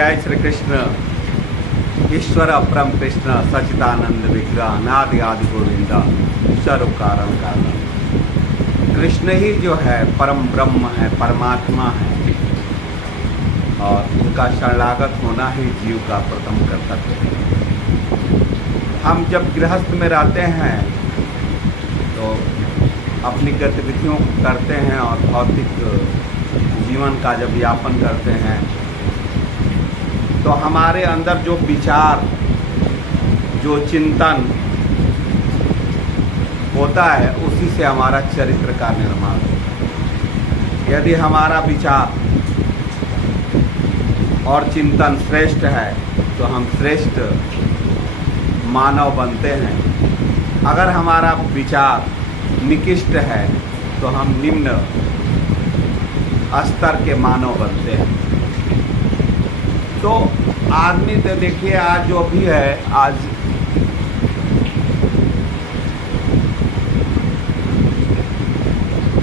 जय श्री कृष्ण। ईश्वर अपरम कृष्ण सच्चिदानंद विग्रह अनादि आदि गोविंदा सर्व कारण कारण। कृष्ण ही जो है परम ब्रह्म है, परमात्मा है और उनका शरणागत होना ही जीव का प्रथम कर्तव्य है। हम जब गृहस्थ में रहते हैं तो अपनी गतिविधियों करते हैं और भौतिक जीवन का जब यापन करते हैं तो हमारे अंदर जो विचार, जो चिंतन होता है उसी से हमारा चरित्र का निर्माण होता है। यदि हमारा विचार और चिंतन श्रेष्ठ है तो हम श्रेष्ठ मानव बनते हैं। अगर हमारा विचार निकृष्ट है तो हम निम्न स्तर के मानव बनते हैं। तो आदमी तो देखिए आज जो भी है, आज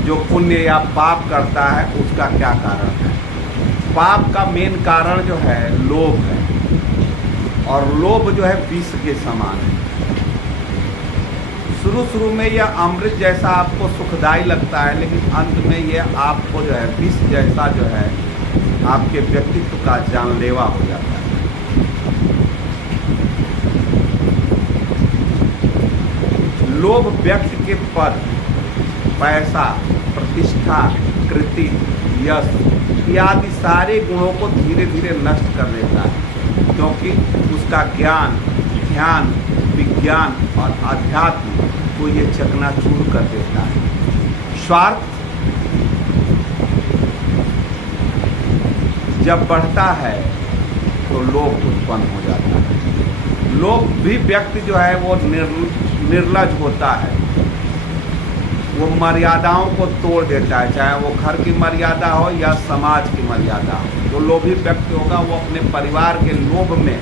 जो पुण्य या पाप करता है उसका क्या कारण है? पाप का मेन कारण जो है लोभ है और लोभ जो है विष के समान है। शुरू में यह अमृत जैसा आपको सुखदायी लगता है, लेकिन अंत में यह आपको जो है विष जैसा जो है आपके व्यक्तित्व का जानलेवा हो जाता है। लोभ व्यक्ति के पद, पैसा, प्रतिष्ठा, कृति, यश इत्यादि सारे गुणों को धीरे धीरे नष्ट कर देता है, क्योंकि उसका ज्ञान, ध्यान, विज्ञान और अध्यात्म को ये चकनाचूर कर देता है। स्वार्थ जब बढ़ता है तो लोभ उत्पन्न हो जाता है। लोभ भी व्यक्ति जो है वो निर्लज होता है, वो मर्यादाओं को तोड़ देता है, चाहे वो घर की मर्यादा हो या समाज की मर्यादा हो। जो लोभी व्यक्ति होगा वो अपने परिवार के लोभ में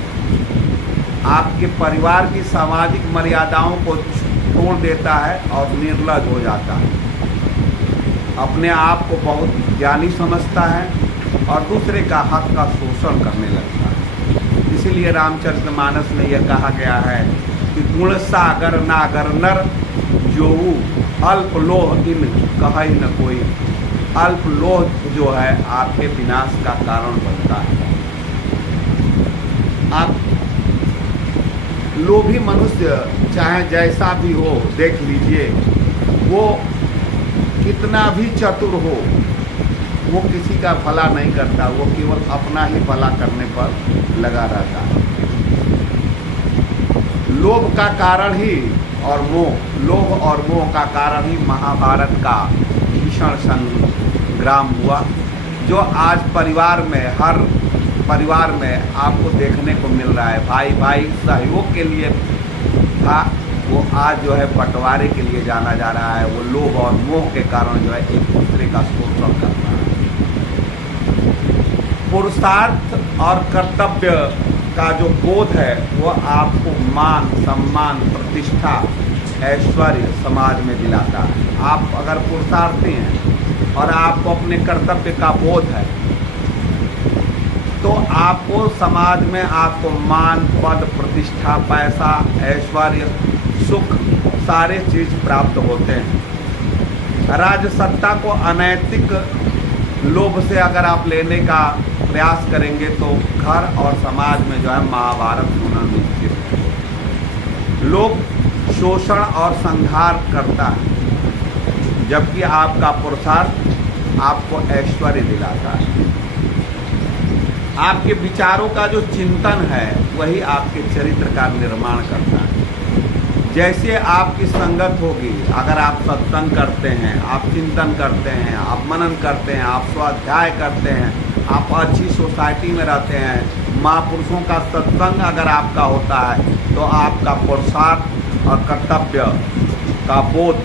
आपके परिवार की सामाजिक मर्यादाओं को तोड़ देता है और निर्लज हो जाता है। अपने आप को बहुत ज्ञानी समझता है और दूसरे का हक का शोषण करने लगता है। इसीलिए रामचरितमानस में यह कहा गया है कि गुण सागर नागर नर जोऊ अल्प लोह इन कहे न कोई। अल्प लोह जो है आपके विनाश का कारण बनता है। आप लोभी मनुष्य चाहे जैसा भी हो, देख लीजिए वो कितना भी चतुर हो, वो किसी का भला नहीं करता, वो केवल अपना ही भला करने पर लगा रहता है। लोभ का कारण ही और मोह, लोभ और मोह का कारण ही महाभारत का भीषण संग्राम हुआ, जो आज परिवार में, हर परिवार में आपको देखने को मिल रहा है। भाई भाई सहयोग के लिए था, वो आज जो है बंटवारे के लिए जाना जा रहा है। वो लोभ और मोह के कारण जो है एक दूसरे का शोषण कर रहा है। पुरुषार्थ और कर्तव्य का जो बोध है वो आपको मान, सम्मान, प्रतिष्ठा, ऐश्वर्य समाज में दिलाता है। आप अगर पुरुषार्थी हैं और आपको अपने कर्तव्य का बोध है तो आपको समाज में आपको मान, पद, प्रतिष्ठा, पैसा, ऐश्वर्य, सुख सारे चीज प्राप्त होते हैं। राजसत्ता को अनैतिक लोभ से अगर आप लेने का प्रयास करेंगे तो घर और समाज में जो है महाभारत होना निश्चित है। लोग शोषण और संहार करता है, जबकि आपका पुरुषार्थ आपको ऐश्वर्य दिलाता है। आपके विचारों का जो चिंतन है वही आपके चरित्र का निर्माण करता है। जैसे आपकी संगत होगी, अगर आप सत्संग करते हैं, आप चिंतन करते हैं, आप मनन करते हैं, आप स्वाध्याय करते हैं, आप अच्छी सोसाइटी में रहते हैं, महापुरुषों का सत्संग अगर आपका होता है तो आपका पुरुषार्थ और कर्तव्य का बोध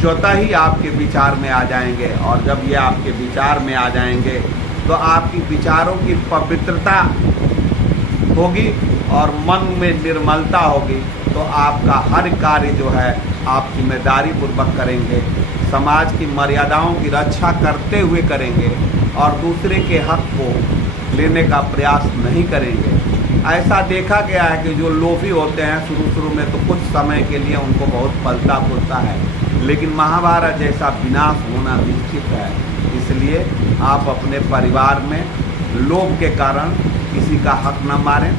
स्वतः ही आपके विचार में आ जाएंगे। और जब ये आपके विचार में आ जाएंगे तो आपकी विचारों की पवित्रता होगी और मन में निर्मलता होगी, तो आपका हर कार्य जो है आप जिम्मेदारी पूर्वक करेंगे, समाज की मर्यादाओं की रक्षा करते हुए करेंगे और दूसरे के हक को लेने का प्रयास नहीं करेंगे। ऐसा देखा गया है कि जो लोभी होते हैं शुरू में तो कुछ समय के लिए उनको बहुत फलता फूलता है, लेकिन महाभारत जैसा विनाश होना निश्चित है। इसलिए आप अपने परिवार में लोभ के कारण किसी का हक न मारें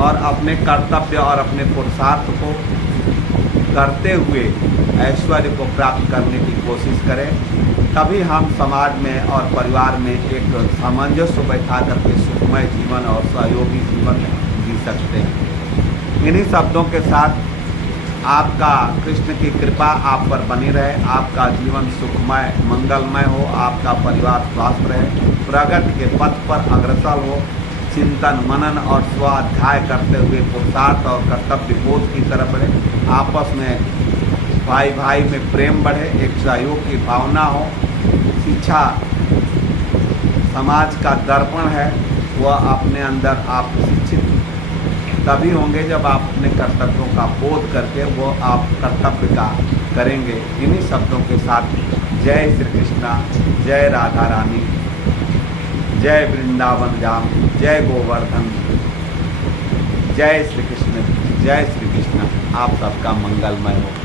और अपने कर्तव्य और अपने पुरुषार्थ को करते हुए ऐश्वर्य को प्राप्त करने की कोशिश करें। तभी हम समाज में और परिवार में एक सामंजस्य बैठा करके सुखमय जीवन और सहयोगी जीवन जी सकते हैं। इन्हीं शब्दों के साथ आपका कृष्ण की कृपा आप पर बनी रहे, आपका जीवन सुखमय मंगलमय हो, आपका परिवार स्वस्थ रहे, प्रगति के पथ पर अग्रसर हो, चिंतन मनन और स्वाध्याय करते हुए पुरुषार्थ और कर्तव्य बोध की तरफ बढ़े, आपस में भाई भाई में प्रेम बढ़े, एक सहयोग की भावना हो। शिक्षा समाज का दर्पण है, वह अपने अंदर आप शिक्षित तभी होंगे जब आप अपने कर्तव्यों का बोध करके वो आप कर्तव्य का करेंगे। इन्हीं शब्दों के साथ जय श्री कृष्णा, जय राधा रानी, जय वृंदावन धाम, जय गोवर्धन, जय श्री कृष्ण, जय श्री कृष्ण। आप सबका मंगलमय हो।